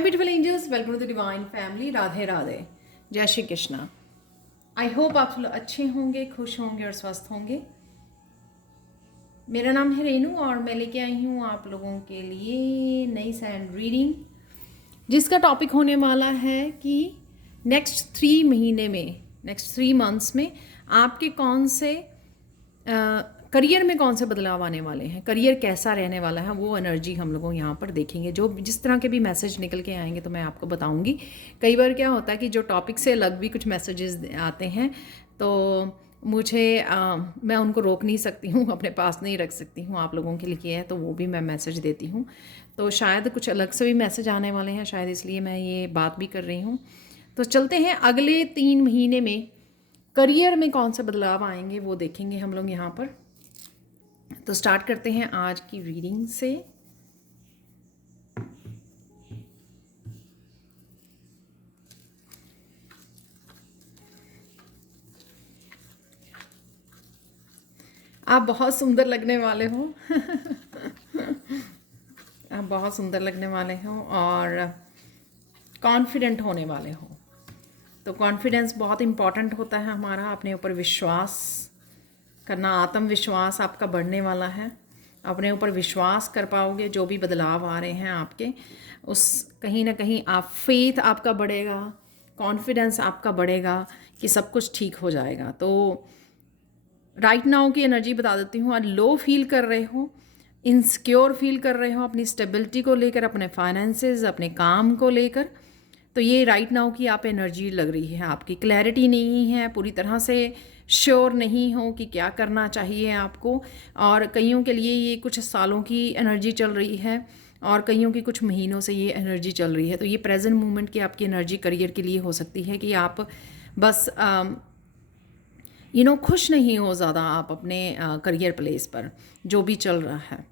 Hi beautiful angels, welcome to the divine family. Radhe Radhe, जय Shri Krishna. I hope आप लोग अच्छे होंगे, खुश होंगे और स्वस्थ होंगे। मेरा नाम है रेनू और मैं लेके आई हूँ आप लोगों के लिए नई सैंड रीडिंग, जिसका टॉपिक होने वाला है कि नेक्स्ट 3 मंथ्स में आपके कौन से करियर में कौन से बदलाव आने वाले हैं, करियर कैसा रहने वाला है, वो एनर्जी हम लोगों यहाँ पर देखेंगे। जो जिस तरह के भी मैसेज निकल के आएंगे तो मैं आपको बताऊंगी। कई बार क्या होता है कि जो टॉपिक से अलग भी कुछ मैसेजेस आते हैं तो मुझे मैं उनको रोक नहीं सकती हूँ, अपने पास नहीं रख सकती हूँ। आप लोगों के लिए है तो वो भी मैं मैसेज देती हूँ। तो शायद कुछ अलग से भी मैसेज आने वाले हैं, शायद इसलिए मैं ये बात भी कर रही हूँ। तो चलते हैं, अगले 3 महीने में करियर में कौन से बदलाव आएंगे वो देखेंगे हम लोग यहाँ पर। तो स्टार्ट करते हैं आज की रीडिंग से। आप बहुत सुंदर लगने वाले हो आप बहुत सुंदर लगने वाले हो और कॉन्फिडेंट होने वाले हो। तो कॉन्फिडेंस बहुत इम्पॉर्टेंट होता है हमारा, अपने ऊपर विश्वास करना, आत्मविश्वास आपका बढ़ने वाला है। अपने ऊपर विश्वास कर पाओगे, जो भी बदलाव आ रहे हैं आपके, उस कहीं ना कहीं आप फेथ आपका बढ़ेगा, कॉन्फिडेंस आपका बढ़ेगा कि सब कुछ ठीक हो जाएगा। तो राइट नाउ की एनर्जी बता देती हूँ। आज लो फील कर रहे हो, इनसिक्योर फील कर रहे हो अपनी स्टेबिलिटी को लेकर, अपने फाइनेंसेस, अपने काम को लेकर, तो ये राइट नाउ की आप एनर्जी लग रही है। आपकी क्लैरिटी नहीं है, पूरी तरह से श्योर नहीं हो कि क्या करना चाहिए आपको। और कईयों के लिए ये कुछ सालों की एनर्जी चल रही है और कईयों की कुछ महीनों से ये एनर्जी चल रही है। तो ये प्रेजेंट मोमेंट की आपकी एनर्जी करियर के लिए हो सकती है कि आप बस खुश नहीं हो ज़्यादा आप अपने करियर प्लेस पर जो भी चल रहा है।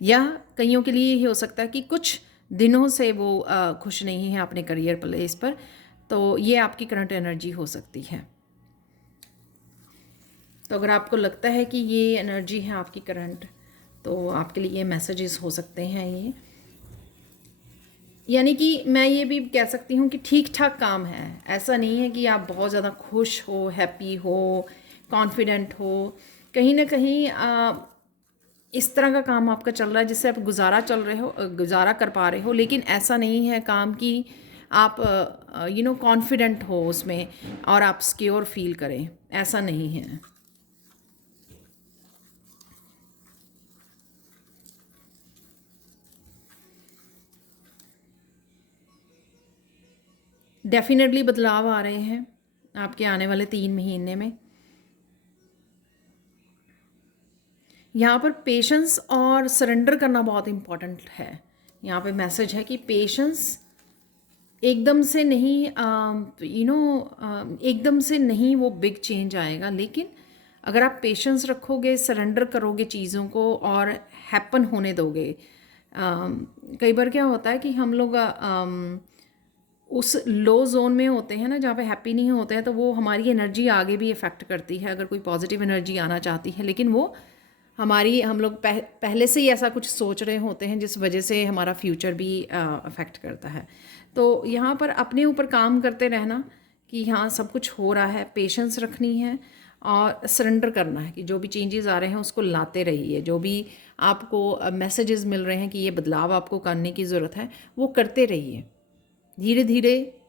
या कईयों के लिए ये हो सकता है कि कुछ दिनों से वो खुश नहीं है अपने करियर प्लेस पर। तो ये आपकी करंट एनर्जी हो सकती है। तो अगर आपको लगता है कि ये एनर्जी है आपकी करंट, तो आपके लिए ये मैसेजेस हो सकते हैं। ये यानी कि मैं ये भी कह सकती हूँ कि ठीक ठाक काम है। ऐसा नहीं है कि आप बहुत ज़्यादा खुश हो, हैप्पी हो, कॉन्फिडेंट हो। कहीं ना कहीं इस तरह का काम आपका चल रहा है जिससे आप गुजारा कर पा रहे हो, लेकिन ऐसा नहीं है काम कि आप कॉन्फिडेंट हो उसमें और आप सिक्योर फील करें, ऐसा नहीं है। डेफिनेटली बदलाव आ रहे हैं आपके आने वाले 3 महीने में। यहाँ पर पेशेंस और सरेंडर करना बहुत इम्पॉर्टेंट है। यहाँ पे मैसेज है कि पेशेंस एकदम से नहीं, एकदम से नहीं वो बिग चेंज आएगा, लेकिन अगर आप पेशेंस रखोगे, सरेंडर करोगे चीज़ों को और हैपन होने दोगे। कई बार क्या होता है कि हम लोग उस लो जोन में होते हैं ना, जहाँ पे हैप्पी नहीं होते हैं, तो वो हमारी एनर्जी आगे भी इफ़ेक्ट करती है। अगर कोई पॉजिटिव एनर्जी आना चाहती है, लेकिन वो हम लोग पहले से ही ऐसा कुछ सोच रहे होते हैं जिस वजह से हमारा फ्यूचर भी अफेक्ट करता है। तो यहाँ पर अपने ऊपर काम करते रहना कि हाँ सब कुछ हो रहा है, पेशेंस रखनी है और सरेंडर करना है कि जो भी चेंजेस आ रहे हैं उसको लाते रहिए। जो भी आपको मैसेजेस मिल रहे हैं कि ये बदलाव आपको करने की ज़रूरत है, वो करते रहिए। धीरे धीरे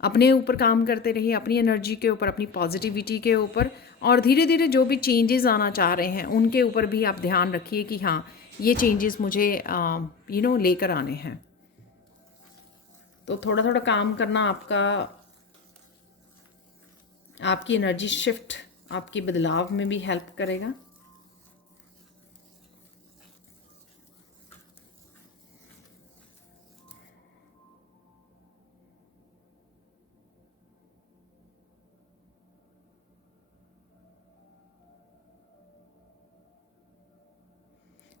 अपने ऊपर काम करते रहिए, अपनी एनर्जी के ऊपर, अपनी पॉजिटिविटी के ऊपर, और धीरे धीरे जो भी चेंजेस आना चाह रहे हैं उनके ऊपर भी आप ध्यान रखिए कि हाँ ये चेंजेस मुझे लेकर आने हैं। तो थोड़ा थोड़ा काम करना आपकी एनर्जी शिफ्ट, आपके बदलाव में भी हेल्प करेगा।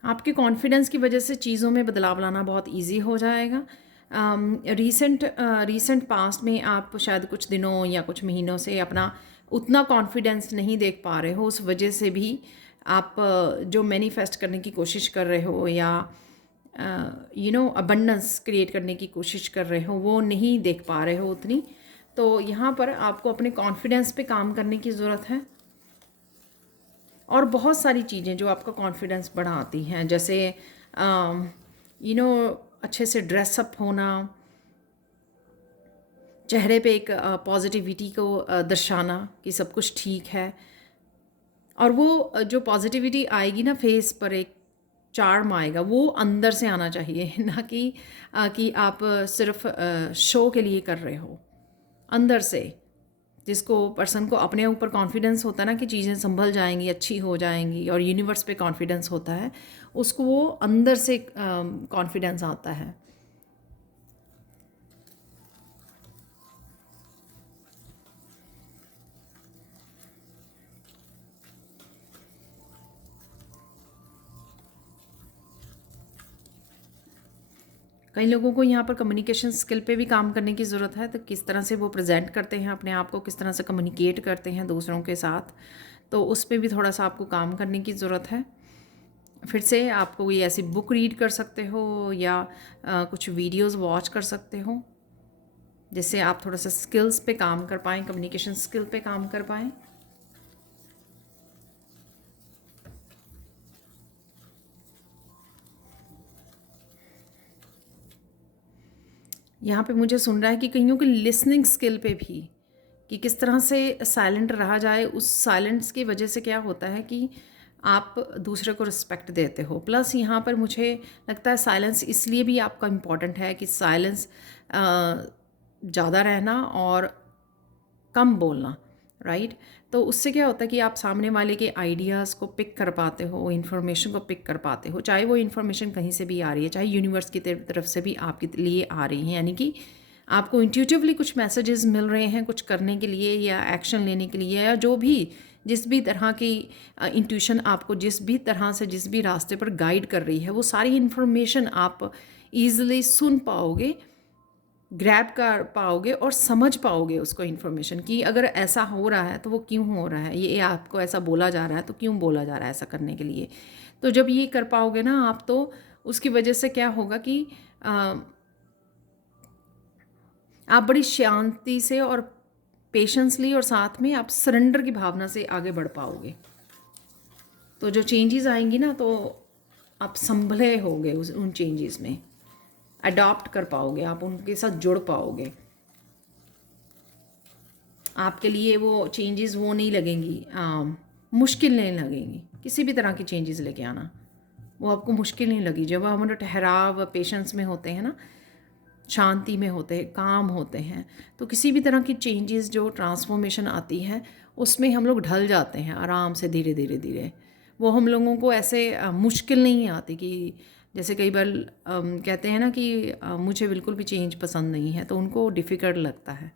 आपके कॉन्फिडेंस की वजह से चीज़ों में बदलाव लाना बहुत इजी हो जाएगा। रीसेंट पास्ट में आप शायद कुछ दिनों या कुछ महीनों से अपना उतना कॉन्फिडेंस नहीं देख पा रहे हो, उस वजह से भी आप जो मैनिफेस्ट करने की कोशिश कर रहे हो या अबंडेंस क्रिएट करने की कोशिश कर रहे हो, वो नहीं देख पा रहे हो उतनी। तो यहाँ पर आपको अपने कॉन्फिडेंस पे काम करने की ज़रूरत है, और बहुत सारी चीज़ें जो आपका कॉन्फिडेंस बढ़ाती हैं, जैसे अच्छे से ड्रेसअप होना, चेहरे पे एक पॉजिटिविटी को दर्शाना कि सब कुछ ठीक है। और वो जो पॉजिटिविटी आएगी ना फेस पर, एक चार्म आएगा, वो अंदर से आना चाहिए, ना कि आप सिर्फ शो के लिए कर रहे हो। अंदर से जिसको पर्सन को अपने ऊपर कॉन्फिडेंस होता है ना कि चीज़ें संभल जाएंगी, अच्छी हो जाएंगी, और यूनिवर्स पे कॉन्फिडेंस होता है, उसको वो अंदर से कॉन्फिडेंस आता है। कई लोगों को यहाँ पर कम्युनिकेशन स्किल पे भी काम करने की ज़रूरत है, तो किस तरह से वो प्रेजेंट करते हैं अपने आप को, किस तरह से कम्युनिकेट करते हैं दूसरों के साथ, तो उस पर भी थोड़ा सा आपको काम करने की ज़रूरत है। फिर से आपको कोई ऐसी बुक रीड कर सकते हो, या कुछ वीडियोस वॉच कर सकते हो, जिससे आप थोड़ा सा स्किल्स पे काम कर पाएँ, कम्युनिकेशन स्किल पे काम कर पाएँ। यहाँ पे मुझे सुन रहा है कि कईयों की लिसनिंग स्किल पे भी, कि किस तरह से साइलेंट रहा जाए। उस साइलेंस की वजह से क्या होता है कि आप दूसरे को रिस्पेक्ट देते हो। प्लस यहाँ पर मुझे लगता है साइलेंस इसलिए भी आपका इम्पॉर्टेंट है कि साइलेंस ज़्यादा रहना और कम बोलना, राइट। तो उससे क्या होता है कि आप सामने वाले के आइडियाज़ को पिक कर पाते हो, इन्फॉर्मेशन को पिक कर पाते हो, चाहे वो इन्फॉर्मेशन कहीं से भी आ रही है, चाहे यूनिवर्स की तरफ से भी आपके लिए आ रही है, यानी कि आपको इंट्यूटिवली कुछ मैसेजेस मिल रहे हैं कुछ करने के लिए या एक्शन लेने के लिए, या जो भी जिस भी तरह की इंट्यूशन आपको जिस भी तरह से जिस भी रास्ते पर गाइड कर रही है, वो सारी इन्फॉर्मेशन आप ईज़िली सुन पाओगे, ग्रैब कर पाओगे और समझ पाओगे उसको इन्फॉर्मेशन की अगर ऐसा हो रहा है तो वो क्यों हो रहा है, ये आपको ऐसा बोला जा रहा है तो क्यों बोला जा रहा है ऐसा करने के लिए। तो जब ये कर पाओगे ना आप, तो उसकी वजह से क्या होगा कि आप बड़ी शांति से और पेशेंसली और साथ में आप सरेंडर की भावना से आगे बढ़ पाओगे। तो जो चेंजेस आएंगी ना, तो आप संभले होगे उन चेंजेस में, अडॉप्ट कर पाओगे, आप उनके साथ जुड़ पाओगे। आपके लिए वो चेंजेस वो नहीं लगेंगी, मुश्किल नहीं लगेंगी। किसी भी तरह की चेंजेस लेके आना वो आपको मुश्किल नहीं लगी। जब हम ठहराव पेशेंस में होते हैं ना, शांति में होते हैं, काम होते हैं, तो किसी भी तरह की चेंजेस जो ट्रांसफॉर्मेशन आती है उसमें हम लोग ढल जाते हैं आराम से, धीरे धीरे धीरे। वो हम लोगों को ऐसे मुश्किल नहीं आती कि जैसे कई बार कहते हैं ना कि मुझे बिल्कुल भी चेंज पसंद नहीं है, तो उनको डिफ़िकल्ट लगता है।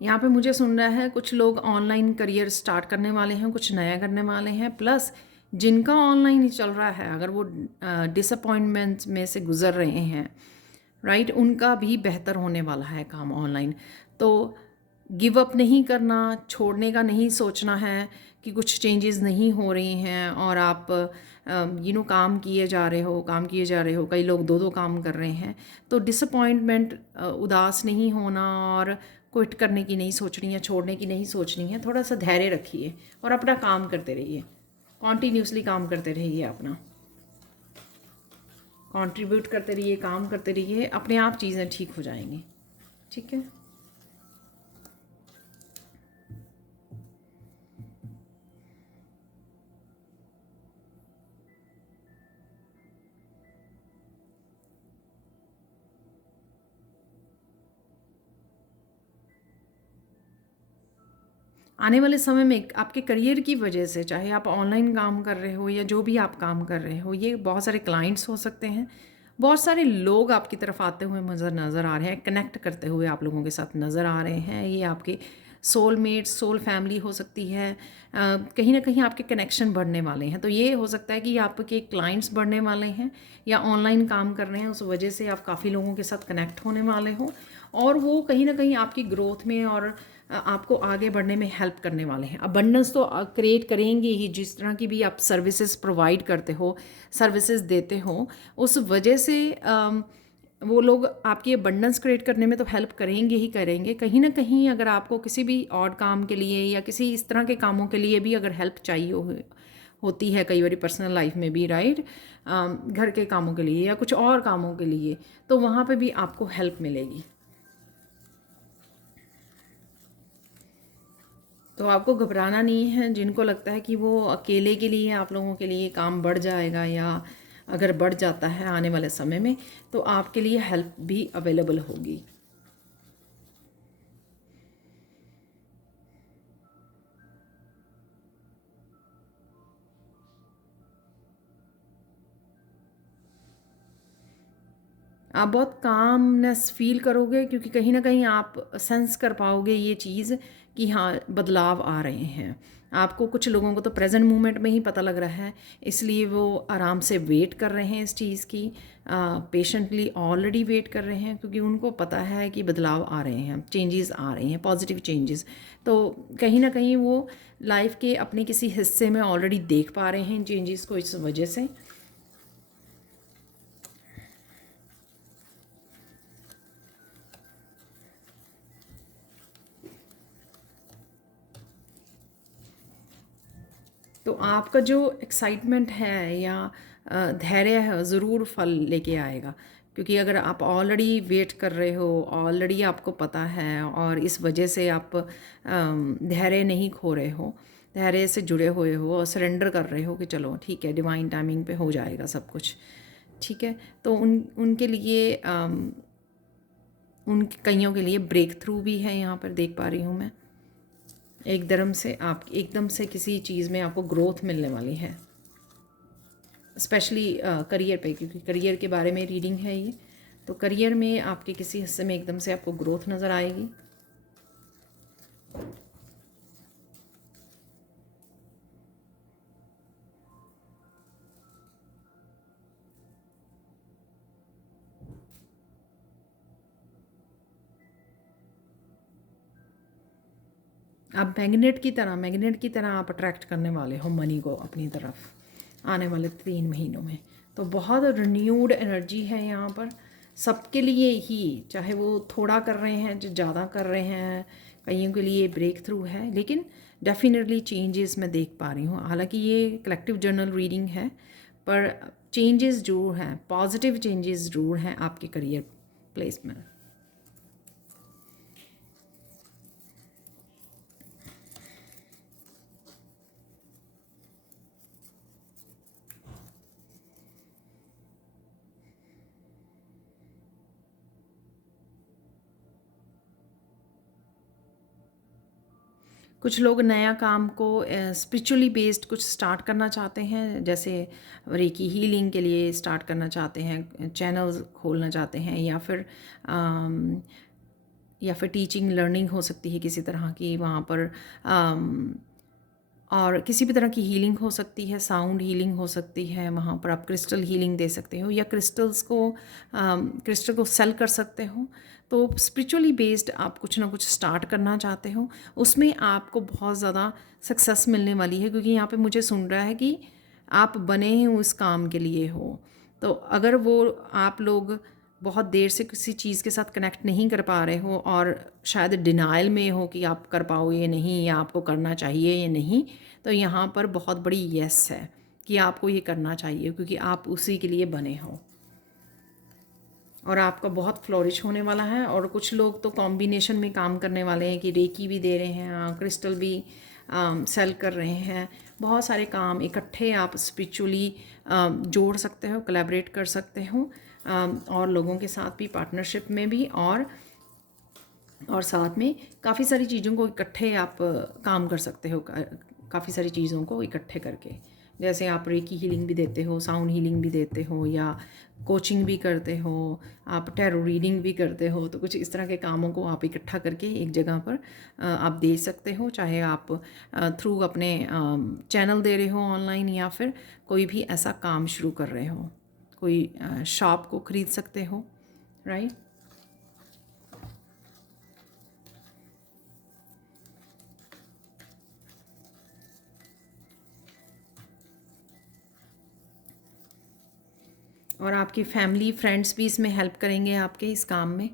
यहाँ पे मुझे सुन रहा है कुछ लोग ऑनलाइन करियर स्टार्ट करने वाले हैं, कुछ नया करने वाले हैं, प्लस जिनका ऑनलाइन ही चल रहा है, अगर वो डिसअपॉइंटमेंट्स में से गुज़र रहे हैं, राइट, उनका भी बेहतर होने वाला है काम ऑनलाइन। तो गिव अप नहीं करना, छोड़ने का नहीं सोचना है कि कुछ चेंजेस नहीं हो रही हैं और आप काम किए जा रहे हो, काम किए जा रहे हो। कई लोग दो दो काम कर रहे हैं, तो डिसअपॉइंटमेंट, उदास नहीं होना और क्विट करने की नहीं सोचनी है, छोड़ने की नहीं सोचनी है। थोड़ा सा धैर्य रखिए और अपना काम करते रहिए, कॉन्टीन्यूसली काम करते रहिए, अपना कंट्रीब्यूट करते रहिए, काम करते रहिए, अपने आप चीज़ें ठीक हो जाएंगी। ठीक है। आने वाले समय में आपके करियर की वजह से, चाहे आप ऑनलाइन काम कर रहे हो या जो भी आप काम कर रहे हो, ये बहुत सारे क्लाइंट्स हो सकते हैं, बहुत सारे लोग आपकी तरफ आते हुए मुझे नज़र आ रहे हैं, कनेक्ट करते हुए आप लोगों के साथ नज़र आ रहे हैं। ये आपके सोलमेट, सोल फैमिली हो सकती है, कहीं ना कहीं आपके कनेक्शन बढ़ने वाले हैं। तो ये हो सकता है कि आपके क्लाइंट्स बढ़ने वाले हैं या ऑनलाइन काम कर रहे हैं, उस वजह से आप काफ़ी लोगों के साथ कनेक्ट होने वाले हो और वो कहीं ना कहीं आपकी ग्रोथ में और आपको आगे बढ़ने में हेल्प करने वाले हैं। अबंडेंस तो क्रिएट करेंगे ही, जिस तरह की भी आप सर्विसेज प्रोवाइड करते हो, सर्विसेज देते हो, उस वजह से वो लोग आपकी अबंडेंस क्रिएट करने में तो हेल्प करेंगे ही करेंगे। कहीं ना कहीं अगर आपको किसी भी और काम के लिए या किसी इस तरह के कामों के लिए भी अगर हेल्प चाहिए होती है, कई बार पर्सनल लाइफ में भी, राइट, घर के कामों के लिए या कुछ और कामों के लिए, तो वहाँ पे भी आपको हेल्प मिलेगी। तो आपको घबराना नहीं है। जिनको लगता है कि वो अकेले के लिए, आप लोगों के लिए काम बढ़ जाएगा या अगर बढ़ जाता है आने वाले समय में, तो आपके लिए हेल्प भी अवेलेबल होगी। आप बहुत कामनेस फील करोगे क्योंकि कहीं ना कहीं आप सेंस कर पाओगे ये चीज़ कि हाँ बदलाव आ रहे हैं। आपको कुछ लोगों को तो प्रेजेंट मोमेंट में ही पता लग रहा है, इसलिए वो आराम से वेट कर रहे हैं इस चीज़ की, पेशेंटली ऑलरेडी वेट कर रहे हैं, क्योंकि उनको पता है कि बदलाव आ रहे हैं, चेंजेस आ रहे हैं, पॉजिटिव चेंजेस। तो कहीं ना कहीं वो लाइफ के अपने किसी हिस्से में ऑलरेडी देख पा रहे हैं चेंजेस को, इस वजह से। तो आपका जो एक्साइटमेंट है या धैर्य है ज़रूर फल लेके आएगा, क्योंकि अगर आप ऑलरेडी वेट कर रहे हो, ऑलरेडी आपको पता है और इस वजह से आप धैर्य नहीं खो रहे हो, धैर्य से जुड़े हुए हो और सरेंडर कर रहे हो कि चलो ठीक है, डिवाइन टाइमिंग पे हो जाएगा सब कुछ, ठीक है। तो उनके लिए उन कईयों के लिए ब्रेक थ्रू भी है, यहाँ पर देख पा रही हूँ मैं। एकदम से किसी चीज़ में आपको ग्रोथ मिलने वाली है, स्पेशली करियर पे, क्योंकि करियर के बारे में रीडिंग है ये। तो करियर में आपके किसी हिस्से में एकदम से आपको ग्रोथ नज़र आएगी। आप मैग्नेट की तरह आप अट्रैक्ट करने वाले हो मनी को अपनी तरफ आने वाले 3 महीनों में। तो बहुत रिन्यूड एनर्जी है यहाँ पर सबके लिए ही, चाहे वो थोड़ा कर रहे हैं, जो ज़्यादा कर रहे हैं, कईयों के लिए ब्रेक थ्रू है, लेकिन डेफिनेटली चेंजेस मैं देख पा रही हूँ। हालांकि ये कलेक्टिव जर्नल रीडिंग है, पर चेंजेस जरूर हैं, पॉजिटिव चेंजेस जरूर हैं आपके करियर प्लेस में। कुछ लोग नया काम को स्पिरिचुअली बेस्ड कुछ स्टार्ट करना चाहते हैं, जैसे रेकी हीलिंग के लिए स्टार्ट करना चाहते हैं, चैनल्स खोलना चाहते हैं, या फिर टीचिंग लर्निंग हो सकती है किसी तरह की वहाँ पर, और किसी भी तरह की हीलिंग हो सकती है, साउंड हीलिंग हो सकती है, वहाँ पर आप क्रिस्टल हीलिंग दे सकते हो या क्रिस्टल को सेल कर सकते हो। तो स्पिरिचुअली बेस्ड आप कुछ ना कुछ स्टार्ट करना चाहते हो, उसमें आपको बहुत ज़्यादा सक्सेस मिलने वाली है, क्योंकि यहाँ पे मुझे सुन रहा है कि आप बने हैं उस काम के लिए हो। तो अगर वो आप लोग बहुत देर से किसी चीज़ के साथ कनेक्ट नहीं कर पा रहे हो और शायद डिनाइल में हो कि आप कर पाओगे या नहीं, या आपको करना चाहिए या नहीं, तो यहाँ पर बहुत बड़ी यस है कि आपको ये करना चाहिए, क्योंकि आप उसी के लिए बने हो और आपका बहुत फ्लोरिश होने वाला है। और कुछ लोग तो कॉम्बिनेशन में काम करने वाले हैं कि रेकी भी दे रहे हैं, क्रिस्टल भी सेल कर रहे हैं, बहुत सारे काम इकट्ठे आप स्पिरिचुअली जोड़ सकते हो, कोलैबोरेट कर सकते हो, और लोगों के साथ भी, पार्टनरशिप में भी, और साथ में काफ़ी सारी चीज़ों को इकट्ठे आप काम कर सकते हो, काफ़ी सारी चीज़ों को इकट्ठे करके जैसे आप रेकी हीलिंग भी देते हो, साउंड हीलिंग भी देते हो, या कोचिंग भी करते हो, आप टैरो रीडिंग भी करते हो, तो कुछ इस तरह के कामों को आप इकट्ठा करके एक जगह पर आप दे सकते हो। चाहे आप थ्रू अपने चैनल दे रहे हो ऑनलाइन, या फिर कोई भी ऐसा काम शुरू कर रहे हो, कोई शॉप को ख़रीद सकते हो, राइट। और आपकी फैमिली फ्रेंड्स भी इसमें हेल्प करेंगे आपके इस काम में।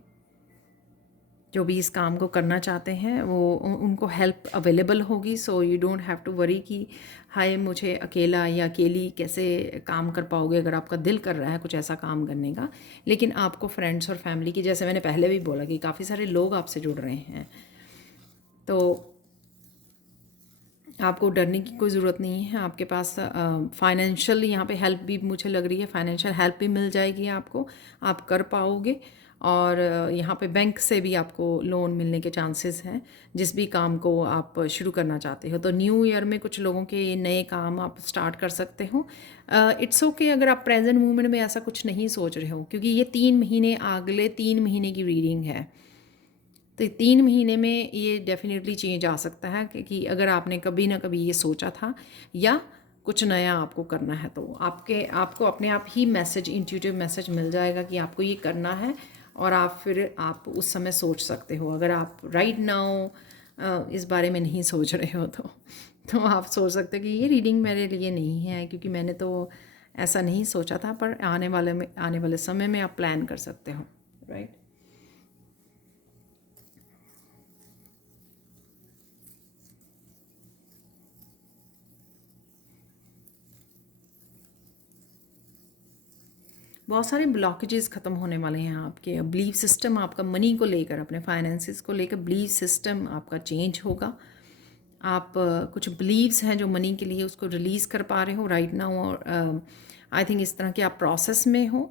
जो भी इस काम को करना चाहते हैं वो उनको हेल्प अवेलेबल होगी। So you don't have to worry कि हाय मुझे अकेला या अकेली कैसे काम कर पाओगे अगर आपका दिल कर रहा है कुछ ऐसा काम करने का। लेकिन आपको फ्रेंड्स और फैमिली की, जैसे मैंने पहले भी बोला कि काफ़ी सारे लोग आपसे जुड़ रहे हैं, तो आपको डरने की कोई ज़रूरत नहीं है। आपके पास फाइनेंशियल यहाँ पे हेल्प भी मुझे लग रही है, फाइनेंशियल हेल्प भी मिल जाएगी आपको, आप कर पाओगे। और यहाँ पे बैंक से भी आपको लोन मिलने के चांसेस हैं जिस भी काम को आप शुरू करना चाहते हो। तो न्यू ईयर में कुछ लोगों के ये नए काम आप स्टार्ट कर सकते हो। इट्स ओके अगर आप प्रेजेंट मोमेंट में ऐसा कुछ नहीं सोच रहे हो, क्योंकि ये 3 महीने, अगले 3 महीने की रीडिंग है। तो 3 महीने में ये डेफिनेटली चेंज आ सकता है कि अगर आपने कभी ना कभी ये सोचा था या कुछ नया आपको करना है, तो आपको अपने आप ही मैसेज, इंट्यूटिव मैसेज मिल जाएगा कि आपको ये करना है। और आप उस समय सोच सकते हो। अगर आप राइट नाउ इस बारे में नहीं सोच रहे हो तो आप सोच सकते हो कि ये रीडिंग मेरे लिए नहीं है, क्योंकि मैंने तो ऐसा नहीं सोचा था। पर आने वाले समय में आप प्लान कर सकते हो, राइट। बहुत सारे ब्लॉकेजेस ख़त्म होने वाले हैं आपके। बिलीफ सिस्टम आपका मनी को लेकर, अपने फाइनेंसिस को लेकर बिलीफ सिस्टम आपका चेंज होगा। आप कुछ बिलीव्स हैं जो मनी के लिए, उसको रिलीज़ कर पा रहे हो राइट नाउ। और आई थिंक इस तरह के आप प्रोसेस में हो,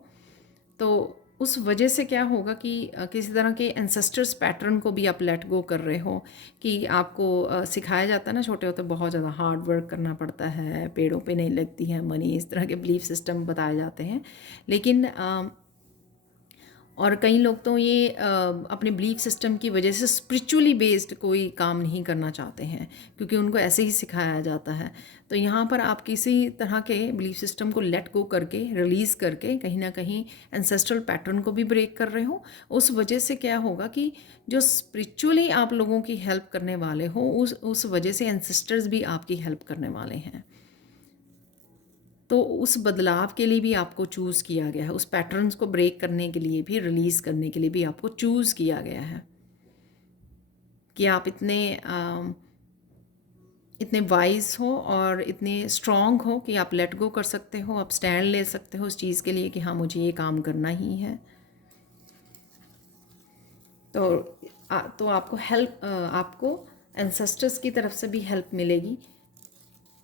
तो उस वजह से क्या होगा कि किसी तरह के एंसेस्टर्स पैटर्न को भी आप लेट गो कर रहे हो। कि आपको सिखाया जाता है ना छोटे होते बहुत ज़्यादा हार्ड वर्क करना पड़ता है, पेड़ों पे नहीं लगती है मनी, इस तरह के बिलीफ सिस्टम बताए जाते हैं। लेकिन और कई लोग तो ये अपने बिलीफ सिस्टम की वजह से स्पिरिचुअली बेस्ड कोई काम नहीं करना चाहते हैं, क्योंकि उनको ऐसे ही सिखाया जाता है। तो यहाँ पर आप किसी तरह के बिलीफ सिस्टम को लेट गो करके, रिलीज़ करके, कहीं ना कहीं एंसेस्ट्रल पैटर्न को भी ब्रेक कर रहे हो। उस वजह से क्या होगा कि जो स्पिरिचुअली आप लोगों की हेल्प करने वाले हो, उस वजह से एंसेस्टर्स भी आपकी हेल्प करने वाले हैं। तो उस बदलाव के लिए भी आपको चूज़ किया गया है, उस पैटर्न्स को ब्रेक करने के लिए भी, रिलीज़ करने के लिए भी आपको चूज़ किया गया है कि आप इतने वाइज हो और इतने स्ट्रॉन्ग हो कि आप लेट गो कर सकते हो, आप स्टैंड ले सकते हो उस चीज़ के लिए कि हाँ मुझे ये काम करना ही है। तो आपको एंसेस्टर्स की तरफ से भी हेल्प मिलेगी।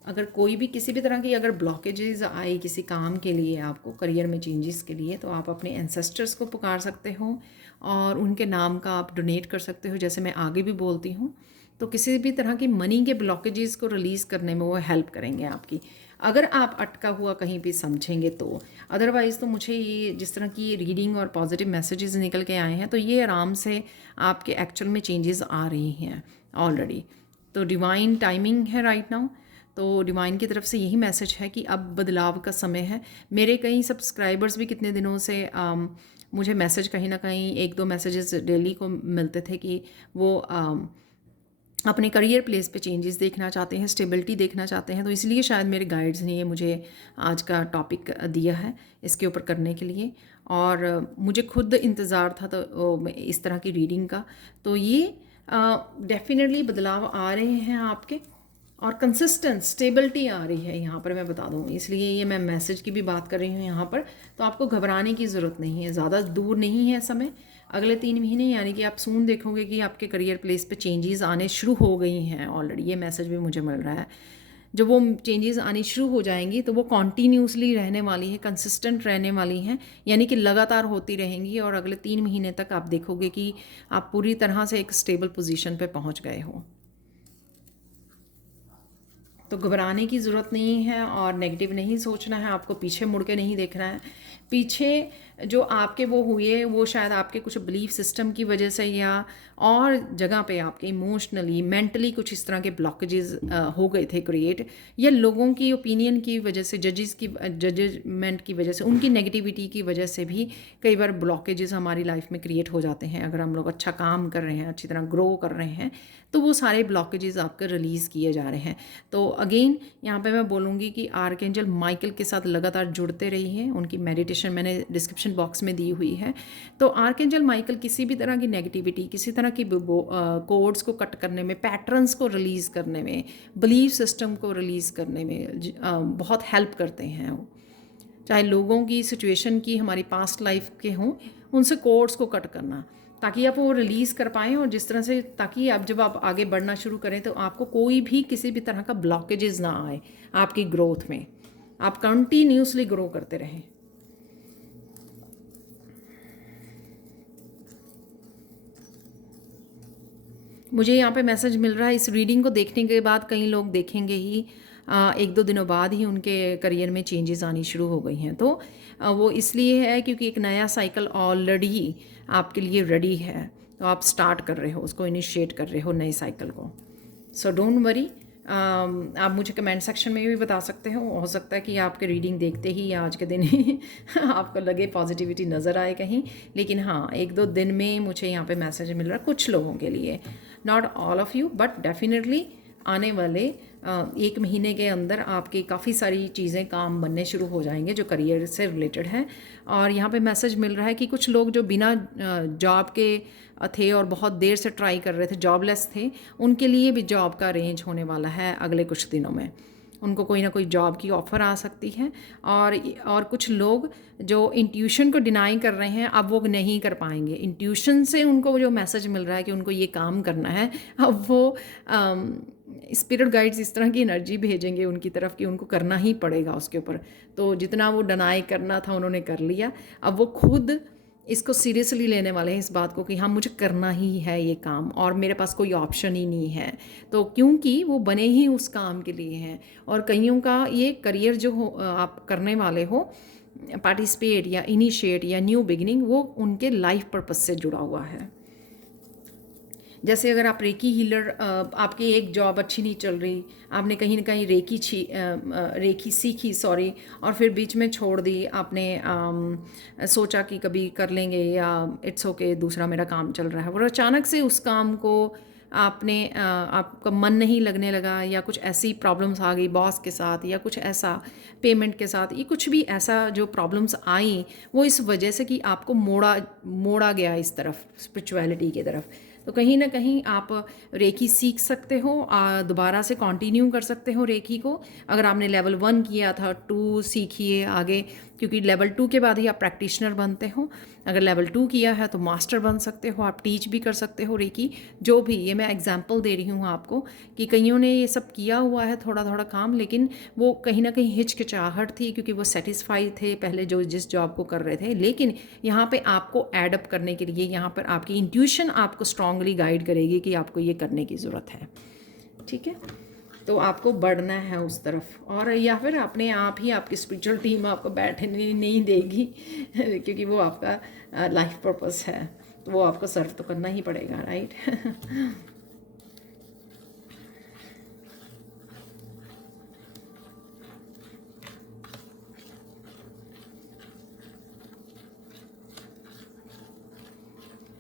अगर कोई भी किसी भी तरह की अगर ब्लॉकेजेस आए किसी काम के लिए, आपको करियर में चेंजेस के लिए, तो आप अपने एंसेस्टर्स को पुकार सकते हो और उनके नाम का आप डोनेट कर सकते हो। जैसे मैं आगे भी बोलती हूँ, तो किसी भी तरह की मनी के ब्लॉकेजेस को रिलीज़ करने में वो हेल्प करेंगे आपकी, अगर आप अटका हुआ कहीं भी समझेंगे तो। अदरवाइज़ तो मुझे ये जिस तरह की रीडिंग और पॉजिटिव मैसेजेस निकल के आए हैं, तो ये आराम से आपके एक्चुअल में चेंजेस आ रही हैं ऑलरेडी। तो डिवाइन टाइमिंग है राइट नाउ। तो डिवाइन की तरफ से यही मैसेज है कि अब बदलाव का समय है। मेरे कई सब्सक्राइबर्स भी कितने दिनों से मुझे मैसेज, कहीं ना कहीं 1-2 मैसेजेस डेली को मिलते थे कि वो अपने करियर प्लेस पे चेंजेस देखना चाहते हैं, स्टेबिलिटी देखना चाहते हैं। तो इसलिए शायद मेरे गाइड्स ने ये मुझे आज का टॉपिक दिया है इसके ऊपर करने के लिए। और मुझे खुद इंतज़ार था तो इस तरह की रीडिंग का। तो ये डेफिनेटली बदलाव आ रहे हैं आपके, और कंसिस्टेंट स्टेबिलिटी आ रही है यहाँ पर, मैं बता दूँ। इसलिए ये मैं मैसेज की भी बात कर रही हूँ यहाँ पर। तो आपको घबराने की ज़रूरत नहीं है, ज़्यादा दूर नहीं है समय। अगले 3 महीने यानी कि आप सून देखोगे कि आपके करियर प्लेस पे चेंजेस आने शुरू हो गई हैं ऑलरेडी। ये मैसेज भी मुझे मिल रहा है। जब वो चेंजेस आनी शुरू हो जाएंगी तो वो कॉन्टीन्यूसली रहने वाली है, कंसिस्टेंट रहने वाली हैं, यानी कि लगातार होती रहेंगी। और अगले 3 महीने तक आप देखोगे कि आप पूरी तरह से एक स्टेबल पोजीशन पे पहुंच गए हो। तो घबराने की ज़रूरत नहीं है और नेगेटिव नहीं सोचना है, आपको पीछे मुड़ के नहीं देखना है। पीछे जो आपके वो हुए वो शायद आपके कुछ बिलीफ सिस्टम की वजह से या और जगह पे आपके इमोशनली मेंटली कुछ इस तरह के ब्लॉकेजेस हो गए थे क्रिएट, या लोगों की ओपिनियन की वजह से, जजमेंट की वजह से, उनकी नेगेटिविटी की वजह से भी कई बार ब्लॉकेजेस हमारी लाइफ में क्रिएट हो जाते हैं। अगर हम लोग अच्छा काम कर रहे हैं, अच्छी तरह ग्रो कर रहे हैं, तो वो सारे ब्लॉकेजेस आपके रिलीज़ किए जा रहे हैं। तो अगेन यहाँ पे मैं बोलूँगी कि आर्कएंजल माइकल के साथ लगातार जुड़ते रहिए। उनकी मेडिटेशन मैंने डिस्क्रिप्शन बॉक्स में दी हुई है। तो आर्कएंजल माइकल किसी भी तरह की नेगेटिविटी, किसी तरह की कोड्स को कट करने में, पैटर्न्स को रिलीज़ करने में, बिलीफ सिस्टम को रिलीज़ करने में बहुत हेल्प करते हैं। वो चाहे लोगों की, सिचुएशन की, हमारी पास्ट लाइफ के हों, उनसे कोड्स को कट करना ताकि आप वो रिलीज़ कर पाएँ, और जिस तरह से ताकि आप जब आप आगे बढ़ना शुरू करें तो आपको कोई भी किसी भी तरह का ब्लॉकेजेस ना आए आपकी ग्रोथ में, आप कंटिन्यूसली ग्रो करते रहें। मुझे यहाँ पे मैसेज मिल रहा है, इस रीडिंग को देखने के बाद कई लोग देखेंगे ही 1-2 दिनों बाद ही उनके करियर में चेंजेस आनी शुरू हो गई हैं। तो वो इसलिए है क्योंकि एक नया साइकिल ऑलरेडी आपके लिए रेडी है, तो आप स्टार्ट कर रहे हो, उसको इनिशिएट कर रहे हो नए साइकिल को। So don't worry. आप मुझे कमेंट सेक्शन में भी बता सकते हो सकता है कि आपके रीडिंग देखते ही आज के दिन ही आपको लगे पॉजिटिविटी नज़र आए कहीं, लेकिन हाँ 1-2 दिन में मुझे यहाँ पे मैसेज मिल रहा है कुछ लोगों के लिए, not all of you, but definitely आने वाले 1 महीने के अंदर आपकी काफ़ी सारी चीज़ें काम बनने शुरू हो जाएंगे जो करियर से रिलेटेड है। और यहाँ पे मैसेज मिल रहा है कि कुछ लोग जो बिना जॉब के थे और बहुत देर से ट्राई कर रहे थे, जॉबलेस थे, उनके लिए भी जॉब का अरेंज होने वाला है अगले कुछ दिनों में। उनको कोई ना कोई जॉब की ऑफ़र आ सकती है। और कुछ लोग जो इंट्यूशन को डिनाई कर रहे हैं, अब वो नहीं कर पाएंगे। इंट्यूशन से उनको जो मैसेज मिल रहा है कि उनको ये काम करना है, अब वो स्पिरिट गाइड्स इस तरह की एनर्जी भेजेंगे उनकी तरफ कि उनको करना ही पड़ेगा उसके ऊपर। तो जितना वो डिनाई करना था उन्होंने कर लिया, अब वो खुद इसको सीरियसली लेने वाले हैं इस बात को कि हाँ मुझे करना ही है ये काम और मेरे पास कोई ऑप्शन ही नहीं है। तो क्योंकि वो बने ही उस काम के लिए हैं। और कईयों का ये करियर जो हो आप करने वाले हो, पार्टिसिपेट या इनिशिएट या न्यू बिगिनिंग, वो उनके लाइफ पर्पस से जुड़ा हुआ है। जैसे अगर आप रेकी हीलर, आपकी एक जॉब अच्छी नहीं चल रही, आपने कहीं ना कहीं रेकी सीखी और फिर बीच में छोड़ दी, आपने सोचा कि कभी कर लेंगे या इट्स ओके दूसरा मेरा काम चल रहा है, और अचानक से उस काम को आपका मन नहीं लगने लगा, या कुछ ऐसी प्रॉब्लम्स आ गई बॉस के साथ, या कुछ ऐसा पेमेंट के साथ, ये कुछ भी ऐसा जो प्रॉब्लम्स आई वो इस वजह से कि आपको मोड़ा गया इस तरफ, स्पिरिचुअलिटी की तरफ। तो कहीं ना कहीं आप रेकी सीख सकते हो, दोबारा से कंटिन्यू कर सकते हो रेकी को। अगर आपने लेवल 1 किया था, 2 सीखिए आगे, क्योंकि लेवल 2 के बाद ही आप प्रैक्टिशनर बनते हो। अगर लेवल 2 किया है तो मास्टर बन सकते हो, आप टीच भी कर सकते हो रेकी। जो भी, ये मैं एग्जांपल दे रही हूँ आपको कि कईयों ने ये सब किया हुआ है थोड़ा थोड़ा काम, लेकिन वो कहीं ना कहीं हिचकिचाहट थी क्योंकि वो सेटिस्फाइड थे पहले जो जिस जॉब को कर रहे थे। लेकिन यहाँ पे आपको एडअप करने के लिए, यहाँ पर आपकी इंट्यूशन आपको स्ट्रांगली गाइड करेगी कि आपको ये करने की ज़रूरत है। ठीक है, तो आपको बढ़ना है उस तरफ, और या फिर अपने आप ही आपकी स्पिरिचुअल टीम आपको बैठने नहीं देगी क्योंकि वो आपका लाइफ पर्पस है, तो वो आपको सर्व तो करना ही पड़ेगा, राइट।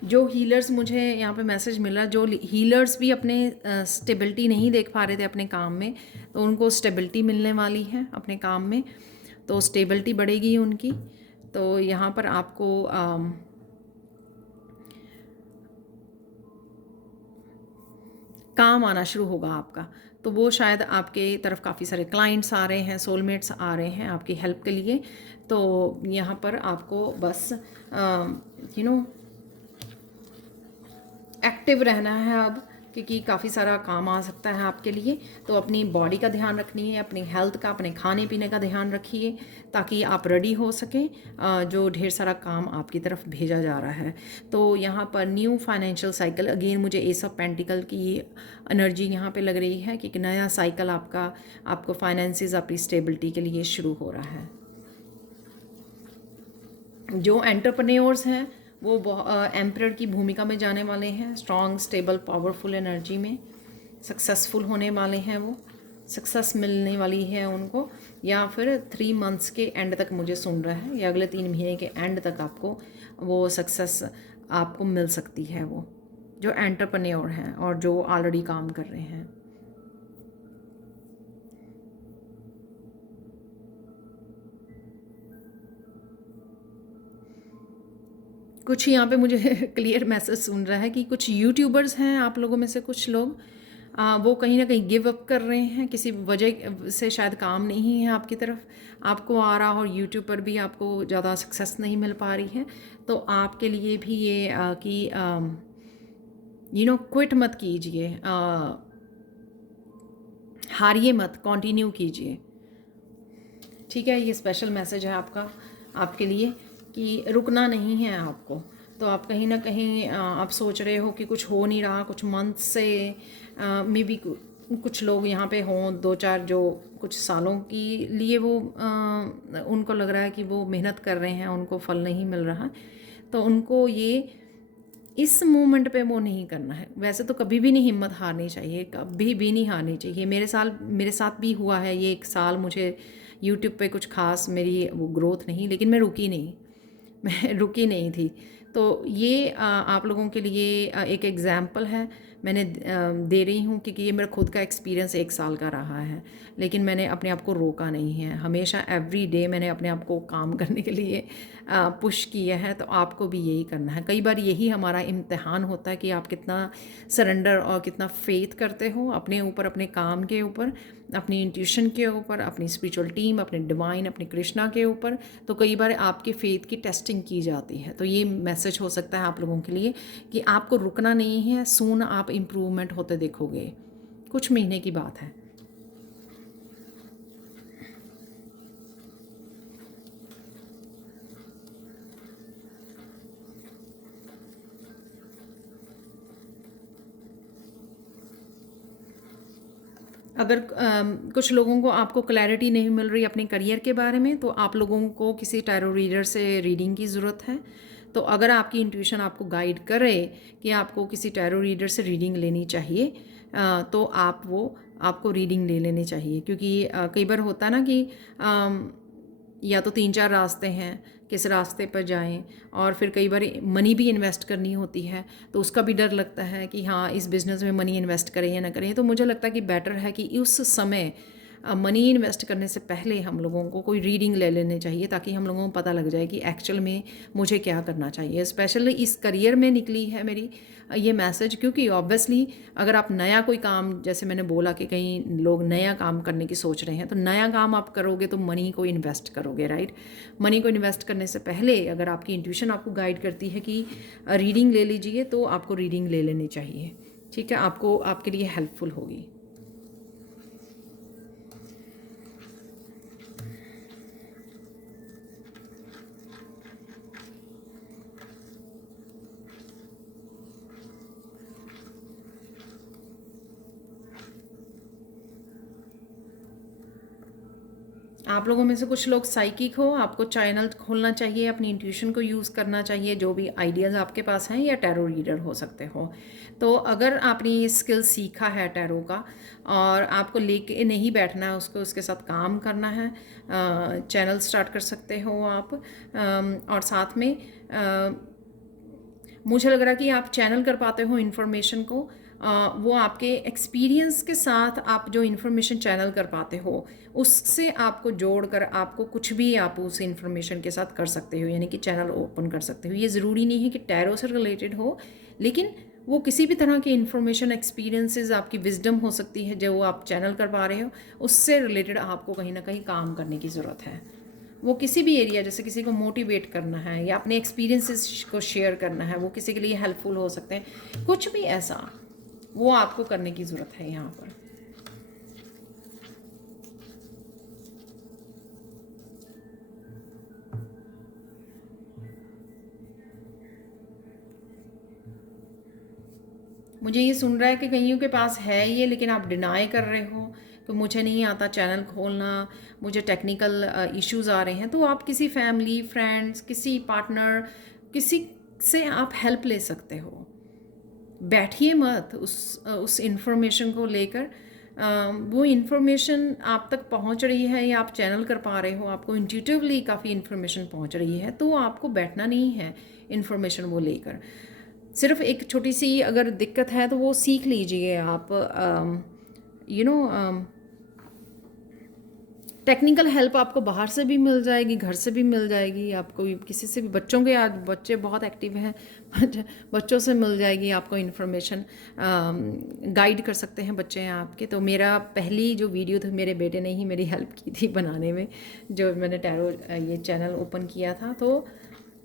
जो हीलर्स, मुझे यहाँ पे मैसेज मिला, जो हीलर्स भी अपने स्टेबिलिटी नहीं देख पा रहे थे अपने काम में, तो उनको स्टेबिलिटी मिलने वाली है अपने काम में, तो स्टेबिलिटी बढ़ेगी उनकी। तो यहाँ पर आपको काम आना शुरू होगा आपका, तो वो शायद आपके तरफ काफ़ी सारे क्लाइंट्स आ रहे हैं, सोलमेट्स आ रहे हैं आपकी हेल्प के लिए। तो यहाँ पर आपको बस एक्टिव रहना है अब, क्योंकि काफ़ी सारा काम आ सकता है आपके लिए। तो अपनी बॉडी का ध्यान रखनी है, अपनी हेल्थ का, अपने खाने पीने का ध्यान रखिए ताकि आप रेडी हो सकें जो ढेर सारा काम आपकी तरफ भेजा जा रहा है। तो यहाँ पर न्यू फाइनेंशियल साइकिल, अगेन मुझे एस ऑफ पेंटिकल की एनर्जी यहाँ पे लग रही है कि एक नया साइकिल आपको फाइनेंसेस, आपकी स्टेबिलिटी के लिए शुरू हो रहा है। जो एंटरप्रेन्योर्स हैं वो एम्परर की भूमिका में जाने वाले हैं, स्ट्रॉन्ग स्टेबल पावरफुल एनर्जी में सक्सेसफुल होने वाले हैं, वो सक्सेस मिलने वाली है उनको, या फिर 3 मंथ्स के एंड तक मुझे सुन रहा है, या अगले 3 महीने के एंड तक आपको वो सक्सेस आपको मिल सकती है, वो जो एंटरप्रेन्योर हैं और जो ऑलरेडी काम कर रहे हैं। कुछ यहाँ पे मुझे क्लियर मैसेज सुन रहा है कि कुछ यूट्यूबर्स हैं आप लोगों में से कुछ लोग, वो कहीं ना कहीं गिव अप कर रहे हैं, किसी वजह से शायद काम नहीं है आपकी तरफ आपको आ रहा, और यूट्यूब पर भी आपको ज़्यादा सक्सेस नहीं मिल पा रही है। तो आपके लिए भी ये कि क्विट मत कीजिए, हारिए मत, कंटिन्यू कीजिए। ठीक है, ये स्पेशल मैसेज है आपके लिए कि रुकना नहीं है आपको। तो आप कहीं ना कहीं आप सोच रहे हो कि कुछ हो नहीं रहा कुछ मंथ से, मे बी कुछ लोग यहाँ पे हों 2-4 जो कुछ सालों की लिए वो उनको लग रहा है कि वो मेहनत कर रहे हैं, उनको फल नहीं मिल रहा, तो उनको ये इस मोमेंट पे वो नहीं करना है। वैसे तो कभी भी नहीं हिम्मत हारनी चाहिए, कभी भी नहीं हारनी चाहिए। मेरे साथ भी हुआ है ये 1 साल, मुझे यूट्यूब पे कुछ खास मेरी वो ग्रोथ नहीं, लेकिन मैं रुकी नहीं थी। तो ये आप लोगों के लिए एक एग्ज़ाम्पल है मैंने दे रही हूँ, क्योंकि ये मेरा खुद का एक्सपीरियंस 1 साल का रहा है, लेकिन मैंने अपने आप को रोका नहीं है। हमेशा एवरी डे मैंने अपने आप को काम करने के लिए पुश किया है। तो आपको भी यही करना है। कई बार यही हमारा इम्तिहान होता है कि आप कितना सरेंडर और कितना फेथ करते हो अपने ऊपर, अपने काम के ऊपर, अपनी इंट्यूशन के ऊपर, अपनी स्पिरिचुअल टीम, अपने डिवाइन, अपने कृष्णा के ऊपर। तो कई बार आपके फेथ की टेस्टिंग की जाती है। तो ये मैसेज हो सकता है आप लोगों के लिए कि आपको रुकना नहीं है, सून आप इम्प्रूवमेंट होते देखोगे, कुछ महीने की बात है। अगर कुछ लोगों को आपको क्लैरिटी नहीं मिल रही अपने करियर के बारे में, तो आप लोगों को किसी टैरो रीडर से रीडिंग की ज़रूरत है। तो अगर आपकी इंट्यूशन आपको गाइड करे कि आपको किसी टैरो रीडर से रीडिंग लेनी चाहिए, तो आपको रीडिंग ले लेनी चाहिए। क्योंकि कई बार होता है ना कि या तो 3-4 रास्ते हैं, किस रास्ते पर जाएं, और फिर कई बार मनी भी इन्वेस्ट करनी होती है, तो उसका भी डर लगता है कि हाँ इस बिज़नेस में मनी इन्वेस्ट करें या ना करें। तो मुझे लगता है कि बेटर है कि उस समय मनी इन्वेस्ट करने से पहले हम लोगों को कोई रीडिंग ले लेनी चाहिए, ताकि हम लोगों को पता लग जाए कि एक्चुअल में मुझे क्या करना चाहिए। स्पेशली इस करियर में निकली है मेरी ये मैसेज, क्योंकि ऑब्वियसली अगर आप नया कोई काम, जैसे मैंने बोला कि कई लोग नया काम करने की सोच रहे हैं, तो नया काम आप करोगे तो मनी को इन्वेस्ट करोगे, राइट। मनी को इन्वेस्ट करने से पहले अगर आपकी इंट्यूशन आपको गाइड करती है कि रीडिंग ले लीजिए, तो आपको रीडिंग ले लेनी चाहिए। ठीक है, आपके लिए हेल्पफुल होगी। आप लोगों में से कुछ लोग साइकिक हो, आपको चैनल खोलना चाहिए, अपनी इंट्यूशन को यूज़ करना चाहिए, जो भी आइडियाज़ आपके पास हैं, या टैरो रीडर हो सकते हो। तो अगर आपने ये स्किल सीखा है टैरो का और आपको लेके नहीं बैठना है उसको, उसके साथ काम करना है, चैनल स्टार्ट कर सकते हो आप। और साथ में मुझे लग रहा है कि आप चैनल कर पाते हो इन्फॉर्मेशन को, वो आपके एक्सपीरियंस के साथ आप जो इन्फॉर्मेशन चैनल कर पाते हो उससे आपको जोड़कर आपको कुछ भी आप उस इन्फॉर्मेशन के साथ कर सकते हो, यानी कि चैनल ओपन कर सकते हो। ये ज़रूरी नहीं है कि टैरो से रिलेटेड हो, लेकिन वो किसी भी तरह की इन्फॉर्मेशन, एक्सपीरियंसेस, आपकी विजडम हो सकती है जो आप चैनल कर पा रहे हो, उससे रिलेटेड आपको कहीं ना कहीं काम करने की ज़रूरत है। वो किसी भी एरिया, जैसे किसी को मोटिवेट करना है या अपने एक्सपीरियंसेस को शेयर करना है, वो किसी के लिए हेल्पफुल हो सकते हैं, कुछ भी ऐसा वो आपको करने की ज़रूरत है यहाँ पर। मुझे ये सुन रहा है कि कईयों के पास है ये, लेकिन आप डिनाई कर रहे हो कि मुझे नहीं आता चैनल खोलना, मुझे टेक्निकल इश्यूज़ आ रहे हैं। तो आप किसी फैमिली, फ्रेंड्स, किसी पार्टनर, किसी से आप हेल्प ले सकते हो। बैठिए मत उस इंफॉर्मेशन को लेकर। वो इंफॉर्मेशन आप तक पहुंच रही है या आप चैनल कर पा रहे हो, आपको इंट्यूटिवली काफ़ी इंफॉर्मेशन पहुंच रही है, तो आपको बैठना नहीं है इंफॉर्मेशन वो लेकर। सिर्फ एक छोटी सी अगर दिक्कत है तो वो सीख लीजिए आप। यू नो टेक्निकल हेल्प आपको बाहर से भी मिल जाएगी, घर से भी मिल जाएगी, आपको किसी से भी, बच्चों के, आज बच्चे बहुत एक्टिव हैं बच्चों से मिल जाएगी आपको इन्फॉर्मेशन। गाइड कर सकते हैं बच्चे हैं आपके। तो मेरा पहली जो वीडियो थी, मेरे बेटे ने ही मेरी हेल्प की थी बनाने में, जो मैंने टैरो ये चैनल ओपन किया था। तो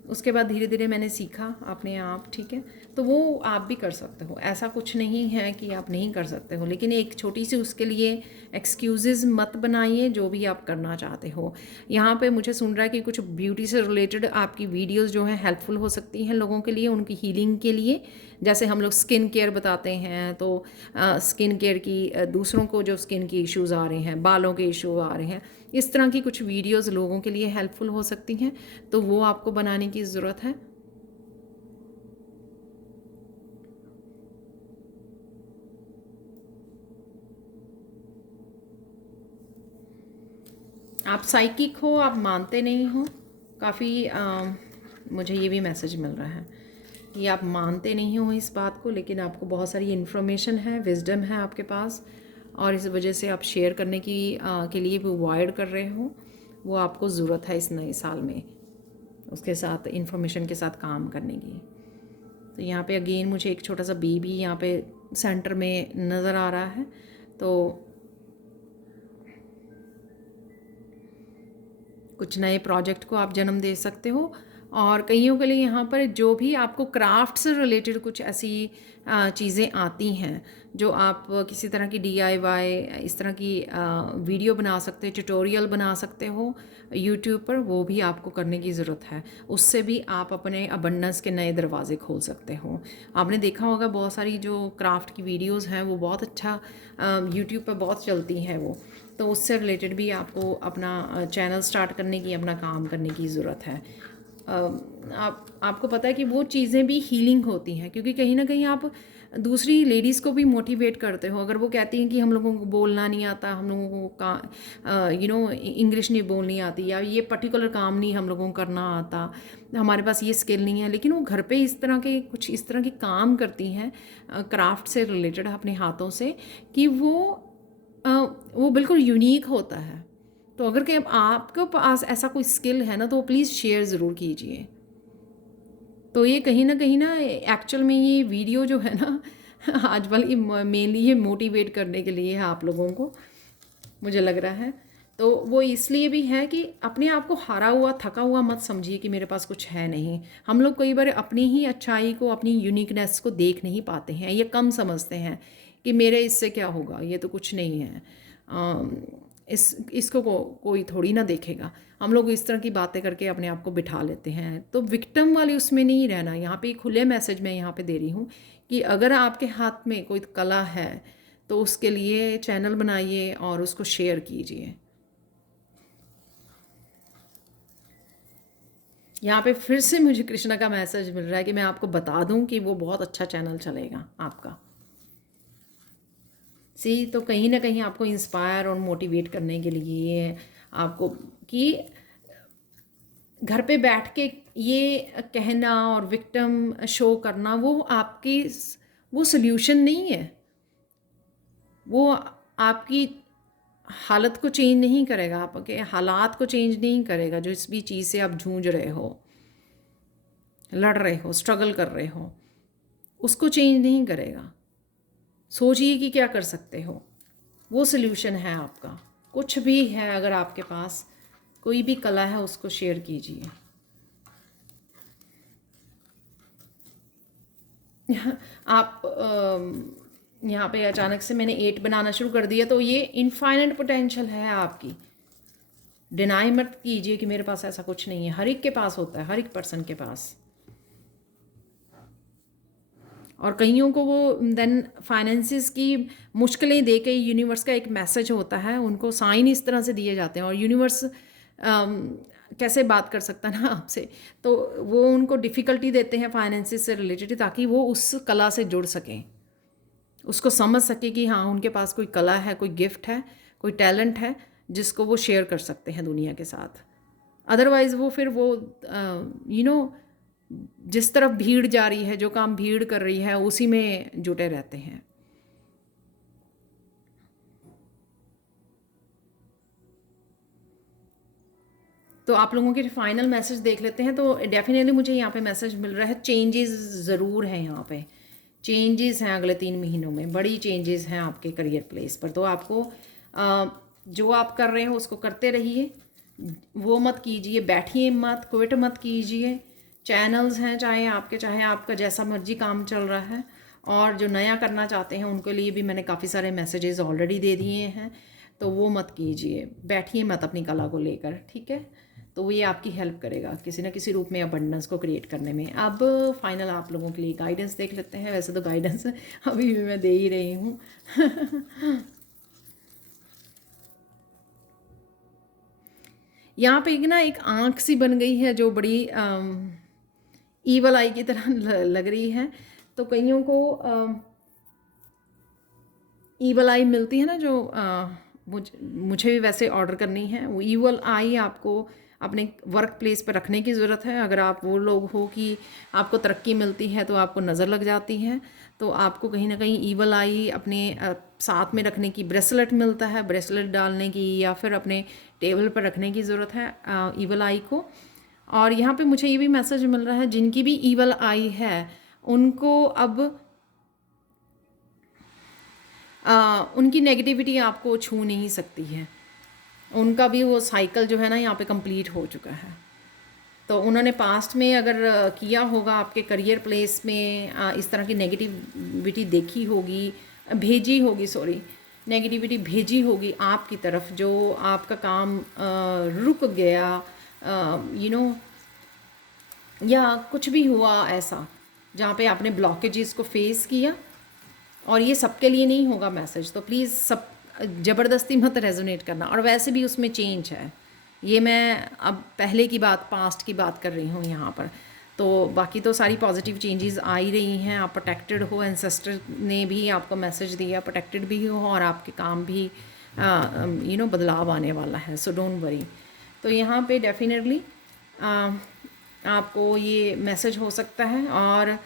उसके बाद धीरे धीरे मैंने सीखा अपने आप, ठीक है। तो वो आप भी कर सकते हो, ऐसा कुछ नहीं है कि आप नहीं कर सकते हो, लेकिन एक छोटी सी उसके लिए एक्सक्यूज़ मत बनाइए जो भी आप करना चाहते हो। यहाँ पे मुझे सुन रहा है कि कुछ ब्यूटी से रिलेटेड आपकी वीडियोस जो हैं हेल्पफुल हो सकती हैं लोगों के लिए, उनकी हीलिंग के लिए। जैसे हम लोग स्किन केयर बताते हैं, तो स्किन केयर की दूसरों को जो स्किन की इश्यूज़ आ रहे हैं, बालों के इशू आ रहे हैं, इस तरह की कुछ वीडियोस लोगों के लिए हेल्पफुल हो सकती हैं, तो वो आपको बनाने की ज़रूरत है। आप साइकिक हो, आप मानते नहीं हो। काफ़ी मुझे ये भी मैसेज मिल रहा है कि आप मानते नहीं हो इस बात को, लेकिन आपको बहुत सारी इन्फॉर्मेशन है, विजडम है आपके पास, और इस वजह से आप शेयर करने की के लिए भी अवॉइड कर रहे हो। वो आपको ज़रूरत है इस नए साल में उसके साथ इन्फॉर्मेशन के साथ काम करने की। तो यहाँ पे अगेन मुझे एक छोटा सा बी भी यहाँ पे सेंटर में नज़र आ रहा है। तो कुछ नए प्रोजेक्ट को आप जन्म दे सकते हो। और कईयों के लिए यहाँ पर जो भी आपको क्राफ्ट से रिलेटेड कुछ ऐसी चीज़ें आती हैं जो आप किसी तरह की DIY इस तरह की वीडियो बना सकते हो, ट्यूटोरियल बना सकते हो यूट्यूब पर, वो भी आपको करने की ज़रूरत है। उससे भी आप अपने अबंडेंस के नए दरवाजे खोल सकते हो। आपने देखा होगा बहुत सारी जो क्राफ्ट की वीडियोज़ हैं वो बहुत अच्छा यूट्यूब पर बहुत चलती हैं वो। तो उससे रिलेटेड भी आपको अपना चैनल स्टार्ट करने की, अपना काम करने की ज़रूरत है। आपको पता है कि वो चीज़ें भी हीलिंग होती हैं, क्योंकि कहीं ना कहीं आप दूसरी लेडीज़ को भी मोटिवेट करते हो। अगर वो कहती हैं कि हम लोगों को बोलना नहीं आता, हम लोगों को इंग्लिश नहीं बोलनी आती, या ये पर्टिकुलर काम नहीं हम लोगों को करना आता, हमारे पास ये स्किल नहीं है, लेकिन वो घर पे इस तरह के कुछ इस तरह के काम करती हैं क्राफ्ट से रिलेटेड अपने हाथों से, कि वो बिल्कुल यूनिक होता है। तो अगर कि आपके पास ऐसा कोई स्किल है ना, तो प्लीज़ शेयर ज़रूर कीजिए। तो ये कहीं ना एक्चुअल में ये वीडियो जो है ना आज वाली मेनली ये मोटिवेट करने के लिए है आप लोगों को, मुझे लग रहा है। तो वो इसलिए भी है कि अपने आप को हारा हुआ, थका हुआ मत समझिए कि मेरे पास कुछ है नहीं। हम लोग कई बार अपनी ही अच्छाई को, अपनी यूनिकनेस को देख नहीं पाते हैं, ये कम समझते हैं कि मेरे इससे क्या होगा, ये तो कुछ नहीं है, इसको कोई थोड़ी ना देखेगा। हम लोग इस तरह की बातें करके अपने आप को बिठा लेते हैं। तो विक्टिम वाली उसमें नहीं रहना। यहाँ पे खुले मैसेज मैं यहाँ पे दे रही हूँ कि अगर आपके हाथ में कोई कला है तो उसके लिए चैनल बनाइए और उसको शेयर कीजिए। यहाँ पे फिर से मुझे कृष्णा का मैसेज मिल रहा है कि मैं आपको बता दूं कि वो बहुत अच्छा चैनल चलेगा आपका। तो कहीं ना कहीं आपको इंस्पायर और मोटिवेट करने के लिए आपको कि घर पे बैठ के ये कहना और विक्टिम शो करना वो सल्यूशन नहीं है। वो आपकी हालत को चेंज नहीं करेगा, आपके हालात को चेंज नहीं करेगा। जो इस भी चीज़ से आप जूझ रहे हो, लड़ रहे हो, स्ट्रगल कर रहे हो, उसको चेंज नहीं करेगा। सोचिए कि क्या कर सकते हो, वो सल्यूशन है आपका। कुछ भी है, अगर आपके पास कोई भी कला है उसको शेयर कीजिए। आप यहाँ पे अचानक से मैंने 8 बनाना शुरू कर दिया, तो ये इनफाइनाइट पोटेंशियल है आपकी। डिनाई मत कीजिए कि मेरे पास ऐसा कुछ नहीं है, हर एक के पास होता है, हर एक पर्सन के पास। और कईयों को वो देन फाइनेंसिस की मुश्किलें दे के यूनिवर्स का एक मैसेज होता है, उनको साइन इस तरह से दिए जाते हैं, और यूनिवर्स कैसे बात कर सकता है ना आपसे, तो वो उनको डिफ़िकल्टी देते हैं फाइनेंसिस से रिलेटेड, ताकि वो उस कला से जुड़ सकें, उसको समझ सके कि हाँ उनके पास कोई कला है, कोई गिफ्ट है, कोई टैलेंट है जिसको वो शेयर कर सकते हैं दुनिया के साथ। अदरवाइज़ वो फिर वो जिस तरफ भीड़ जा रही है, जो काम भीड़ कर रही है उसी में जुटे रहते हैं। तो आप लोगों के फाइनल मैसेज देख लेते हैं। तो डेफिनेटली मुझे यहाँ पे मैसेज मिल रहा है, चेंजेस ज़रूर हैं, यहाँ पे चेंजेस हैं अगले 3 महीनों में, बड़ी चेंजेस हैं आपके करियर प्लेस पर। तो आपको जो आप कर रहे हो उसको करते रहिए, वो मत कीजिए, बैठिए मत, क्विट मत कीजिए। चैनल्स हैं चाहे आपका जैसा मर्जी काम चल रहा है, और जो नया करना चाहते हैं उनके लिए भी मैंने काफ़ी सारे मैसेजेस ऑलरेडी दे दिए हैं, तो वो मत कीजिए, बैठिए मत अपनी कला को लेकर, ठीक है। तो ये आपकी हेल्प करेगा किसी ना किसी रूप में अबंडेंस को क्रिएट करने में। अब फाइनल आप लोगों के लिए गाइडेंस देख लेते हैं। वैसे तो गाइडेंस अभी भी मैं दे ही रही हूँ यहाँ पे एक आँख सी बन गई है जो बड़ी ईवल आई की तरह लग रही है। तो कईयों को ईवल आई मिलती है ना, जो मुझे भी वैसे ऑर्डर करनी है। वो ईवल आई आपको अपने वर्क प्लेस पर रखने की ज़रूरत है। अगर आप वो लोग हो कि आपको तरक्की मिलती है तो आपको नज़र लग जाती है, तो आपको कहीं ना कहीं ईवल आई अपने साथ में रखने की, ब्रेसलेट मिलता है, ब्रेसलेट डालने की, या फिर अपने टेबल पर रखने की ज़रूरत है ईवल आई को। और यहाँ पे मुझे ये भी मैसेज मिल रहा है, जिनकी भी ईवल आई है उनको अब उनकी नेगेटिविटी आपको छू नहीं सकती है। उनका भी वो साइकिल जो है ना यहाँ पे कंप्लीट हो चुका है। तो उन्होंने पास्ट में अगर किया होगा आपके करियर प्लेस में इस तरह की नेगेटिविटी देखी होगी, नेगेटिविटी भेजी होगी आपकी तरफ, जो आपका काम रुक गया, या कुछ भी हुआ ऐसा जहाँ पे आपने ब्लॉकेजेस को फेस किया। और ये सबके लिए नहीं होगा मैसेज, तो प्लीज़ सब ज़बरदस्ती मत रेजोनेट करना। और वैसे भी उसमें चेंज है, ये मैं अब पहले की बात, पास्ट की बात कर रही हूँ यहाँ पर। तो बाकी तो सारी पॉजिटिव चेंजेस आ ही रही हैं। आप प्रोटेक्टेड हो, एंसेस्टर ने भी आपको मैसेज दिया, प्रोटेक्टेड भी हो, और आपके काम भी बदलाव आने वाला है, सो डोंट वरी। तो यहाँ पे डेफिनेटली आपको ये मैसेज हो सकता है। और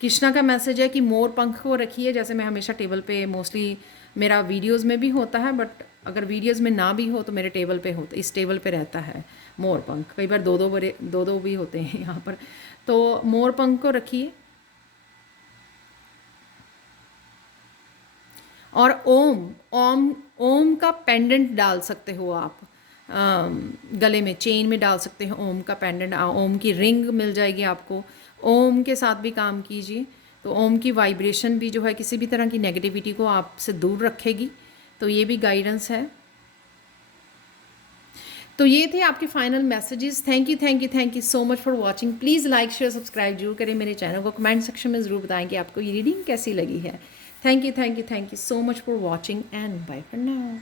कृष्णा का मैसेज है कि मोर पंख को रखिए, जैसे मैं हमेशा टेबल पे, मोस्टली मेरा वीडियोस में भी होता है, बट अगर वीडियोस में ना भी हो तो मेरे टेबल पे होता, इस टेबल पे रहता है मोर पंख। कई बार दो भी होते हैं यहाँ पर। तो मोर पंख को रखिए, और ओम का पेंडेंट डाल सकते हो आप, गले में चेन में डाल सकते हो ओम का पेंडेंट। ओम की रिंग मिल जाएगी आपको। ओम के साथ भी काम कीजिए, तो ओम की वाइब्रेशन भी जो है किसी भी तरह की नेगेटिविटी को आपसे दूर रखेगी। तो ये भी गाइडेंस है। तो ये थे आपके final messages. Thank you so much for watching. Please like share subscribe जरूर करें मेरे चैनल को। कमेंट सेक्शन में ज़रूर बताएं कि आपको ये रीडिंग कैसी लगी है। Thank you so much for watching, and bye for now.